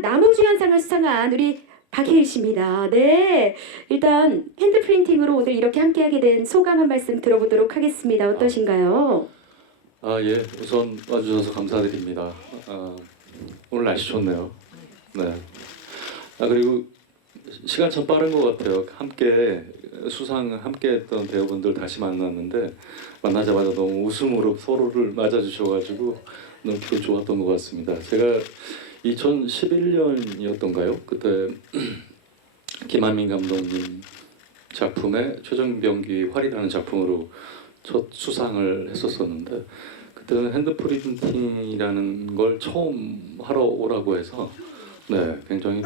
시간 나무주연상을 수상한 우리 박혜일 씨입니다. 네, 일단 핸드 프린팅으로 오늘 이렇게 함께 하게 된 소감 한 말씀 들어보도록 하겠습니다. 어떠신가요? 아, 예. 우선 와주셔서 감사드립니다. 아, 오늘 날씨 좋네요. 네. 아, 그리고 시간 참 빠른 것 같아요. 함께 수상 함께 했던 배우분들 다시 만났는데 만나자마자 너무 웃음으로 서로를 맞아주셔가지고 너무 좋았던 것 같습니다. 제가 2011년이었던가요? 그때 김한민 감독님 작품의 최정병기 활이라는 작품으로 첫 수상을 했었었는데 그때는 핸드 프린팅이라는 걸 처음 하러 오라고 해서 네 굉장히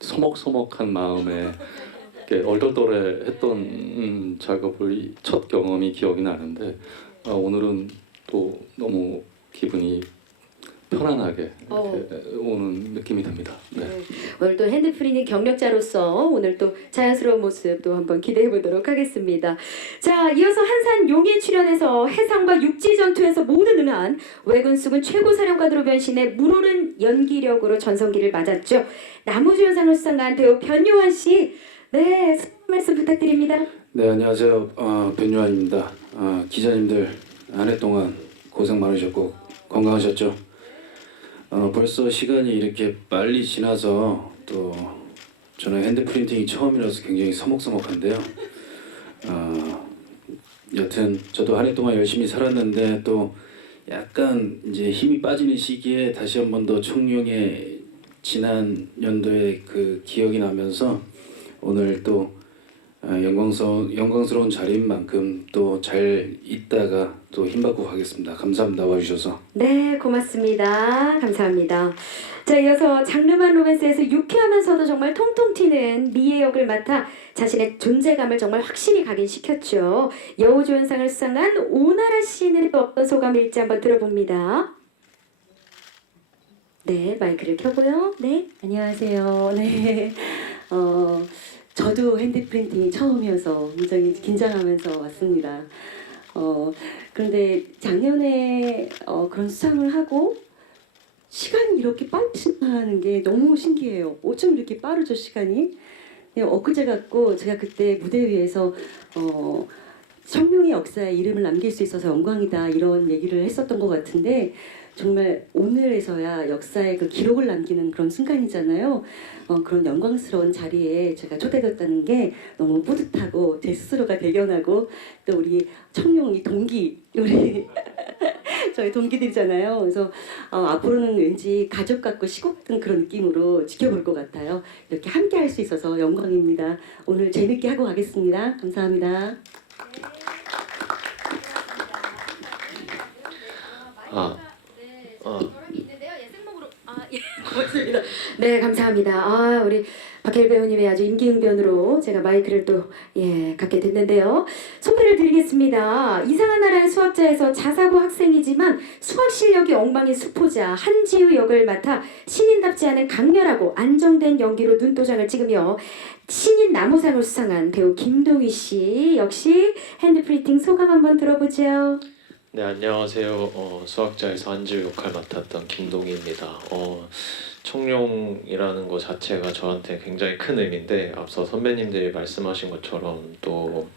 서먹서먹한 마음에 얼떨떨해 했던 음, 작업을 이- 첫 경험이 기억이 나는데 아, 오늘은 또 너무 기분이 편안하게 이렇게 오는 느낌이 듭니다. 네. 네. 오늘 또 핸드 프린팅 경력자로서 오늘 또 자연스러운 모습 또 한번 기대해 보도록 하겠습니다. 자, 이어서 한산 용에 출연해서 해상과 육지 전투에서 모두 능한 외군수군 최고 사령관으로 변신해 물오른 연기력으로 전성기를 맞았죠. 나무주연상을 수상한 배우 변요한 씨, 네, 말씀 부탁드립니다. 네 안녕하세요 어, 변요한입니다 어, 기자님들 한 해 동안 고생 많으셨고 건강하셨죠 어, 벌써 시간이 이렇게 빨리 지나서 또 저는 핸드 프린팅이 처음이라서 굉장히 서먹서먹한데요. 어, 여튼 저도 한 해 동안 열심히 살았는데 또 약간 이제 힘이 빠지는 시기에 다시 한 번 더 청룡의 지난 연도의 그 기억이 나면서 오늘 또 아, 영광스러운 영광스러운 자리인 만큼 또 잘 있다가 또 힘받고 가겠습니다. 감사합니다 와주셔서. 네, 고맙습니다. 감사합니다. 자, 이어서 장르만 로맨스에서 유쾌하면서도 정말 통통 튀는 미의 역을 맡아 자신의 존재감을 정말 확실히 각인시켰죠. 여우조연상을 수상한 오나라 씨는 또 어떤 소감일지 한번 들어봅니다. 네, 마이크를 켜고요. 네. 안녕하세요. 네. 어, 저도 핸드 프린팅이 처음이어서 굉장히 긴장하면서 왔습니다. 어, 그런데 작년에 어, 그런 수상을 하고 시간이 이렇게 지나가는 게 너무 신기해요. 어쩜 이렇게 빠르죠, 시간이? 네, 엊그제 같고 제가 그때 무대 위에서 어, 청룡의 역사에 이름을 남길 수 있어서 영광이다 이런 얘기를 했었던 것 같은데 정말 오늘에서야 역사에 그 기록을 남기는 그런 순간이잖아요. 어, 그런 영광스러운 자리에 제가 초대됐다는 게 너무 뿌듯하고 제 스스로가 대견하고 또 우리 청룡이 동기 우리 저희 동기들이잖아요. 그래서 어, 앞으로는 왠지 가족 같고 시국 같은 그런 느낌으로 지켜볼 것 같아요. 이렇게 함께 할 수 있어서 영광입니다. 오늘 재밌게 하고 가겠습니다. 감사합니다. 아, 아 고맙습니다. 네, 감사합니다. 아, 우리 박혜일 배우님의 아주 임기응변으로 제가 마이크를 또 예, 갖게 됐는데요. 소개를 드리겠습니다. 이상한 나라의 수학자에서 자사고 학생이지만 수학 실력이 엉망인 수포자 한지우 역을 맡아 신인답지 않은 강렬하고 안정된 연기로 눈도장을 찍으며 신인 나무상을 수상한 배우 김동희 씨 역시 핸드프리팅 소감 한번 들어보죠. 네 안녕하세요. 어, 수학자에서 한지우 역할 맡았던 김동희입니다. 어, 청룡이라는 것 자체가 저한테 굉장히 큰 의미인데 앞서 선배님들이 말씀하신 것처럼 또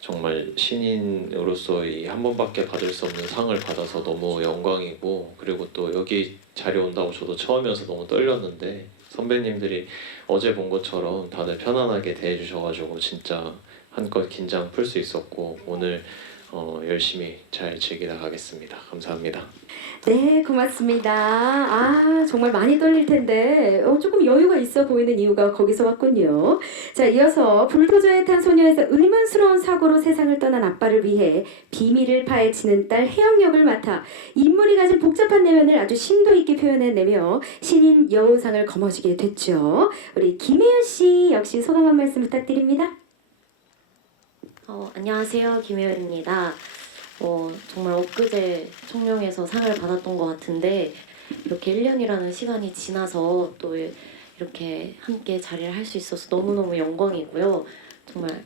정말 신인으로서의 한 번밖에 받을 수 없는 상을 받아서 너무 영광이고 그리고 또 여기 자리 온다고 저도 처음이어서 너무 떨렸는데 선배님들이 어제 본 것처럼 다들 편안하게 대해주셔가지고 진짜 한껏 긴장 풀 수 있었고 오늘 어, 열심히 잘 즐기다 가겠습니다. 감사합니다. 네, 고맙습니다. 아, 정말 많이 떨릴 텐데 어, 조금 여유가 있어 보이는 이유가 거기서 왔군요. 자, 이어서 불도저에 탄 소녀에서 의문스러운 사고로 세상을 떠난 아빠를 위해 비밀을 파헤치는 딸 혜영 역을 맡아 인물이 가진 복잡한 내면을 아주 심도 있게 표현해내며 신인 여우상을 거머쥐게 됐죠. 우리 김혜연 씨 역시 소감 한 말씀 부탁드립니다. 어, 안녕하세요. 김혜연입니다. 어, 정말 엊그제 청룡에서 상을 받았던 것 같은데 이렇게 1년이라는 시간이 지나서 또 이렇게 함께 자리를 할 수 있어서 너무너무 영광이고요. 정말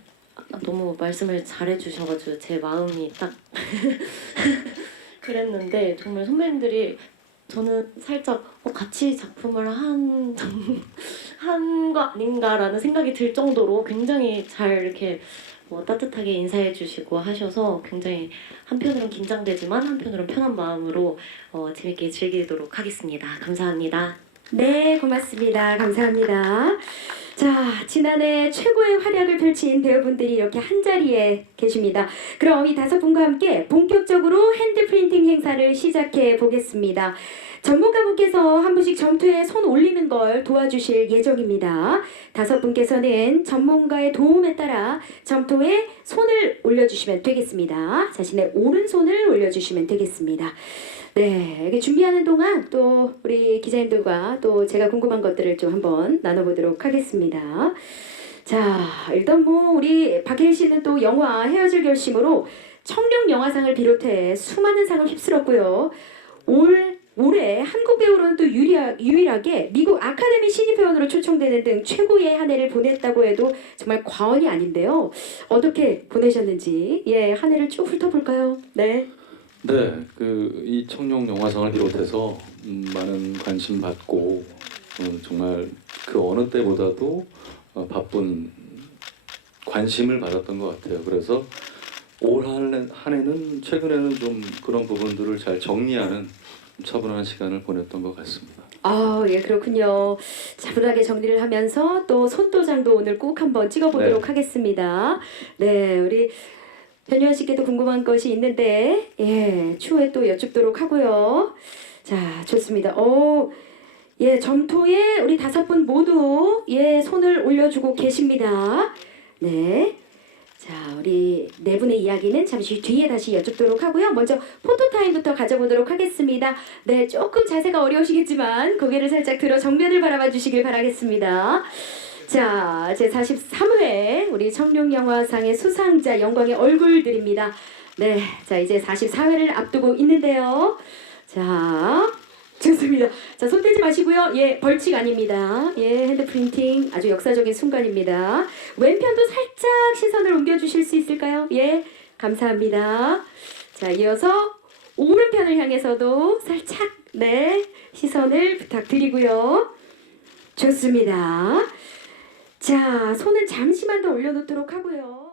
너무 말씀을 잘해주셔가지고 제 마음이 딱 그랬는데 정말 선배님들이 저는 살짝 어, 같이 작품을 한 한 거 아닌가라는 생각이 들 정도로 굉장히 잘 이렇게 뭐 따뜻하게 인사해 주시고 하셔서 굉장히 한편으로는 긴장되지만 한편으로는 편한 마음으로 어, 재밌게 즐기도록 하겠습니다. 감사합니다. 네, 고맙습니다. 감사합니다. 자, 지난해 최고의 활약을 펼친 배우분들이 이렇게 한 자리에 계십니다. 그럼 이 다섯 분과 함께 본격적으로 핸드 프린팅 행사를 시작해 보겠습니다. 전문가분께서 한 분씩 점토에 손 올리는 걸 도와주실 예정입니다. 다섯 분께서는 전문가의 도움에 따라 점토에 손을 올려주시면 되겠습니다. 자신의 오른손을 올려주시면 되겠습니다. 네, 이렇게 준비하는 동안 또 우리 기자님들과 또 제가 궁금한 것들을 좀 한번 나눠보도록 하겠습니다. 자, 일단 뭐 우리 박혜일 씨는 또 영화 헤어질 결심으로 청룡 영화상을 비롯해 수많은 상을 휩쓸었고요. 올 올해 한국 배우로는 또 유리하, 유일하게 미국 아카데미 신입 배우로 초청되는 등 최고의 한 해를 보냈다고 해도 정말 과언이 아닌데요. 어떻게 보내셨는지 예, 한 해를 쭉 훑어볼까요? 네. 네, 그 이 청룡 영화상을 비롯해서 음, 많은 관심 받고 음, 정말 그 어느 때보다도 어, 바쁜 관심을 받았던 것 같아요. 그래서 올한 한 해는 최근에는 좀 그런 부분들을 잘 정리하는 차분한 시간을 보냈던 것 같습니다. 아, 예, 그렇군요. 차분하게 정리를 하면서 또 손도장도 오늘 꼭 한번 찍어보도록 하겠습니다. 네, 우리 변유한 씨께도 궁금한 것이 있는데, 예, 추후에 또 여쭙도록 하고요. 자, 좋습니다. 오, 예, 점토에 우리 다섯 분 모두 예, 손을 올려주고 계십니다. 네. 자, 우리 네 분의 이야기는 잠시 뒤에 다시 여쭙도록 하고요. 먼저 포토 타임부터 가져보도록 하겠습니다. 네, 조금 자세가 어려우시겠지만 고개를 살짝 들어 정면을 바라봐 주시길 바라겠습니다. 자, 제 43회 우리 청룡영화상의 수상자 영광의 얼굴들입니다. 네, 자 이제 44회를 앞두고 있는데요. 자, 좋습니다. 자, 손 떼지 마시고요. 예, 벌칙 아닙니다. 예, 핸드 프린팅 아주 역사적인 순간입니다. 왼편도 살짝 시선을 옮겨 주실 수 있을까요? 예, 감사합니다. 자, 이어서 오른편을 향해서도 살짝 네 시선을 부탁드리고요. 좋습니다. 자, 손은 잠시만 더 올려놓도록 하고요.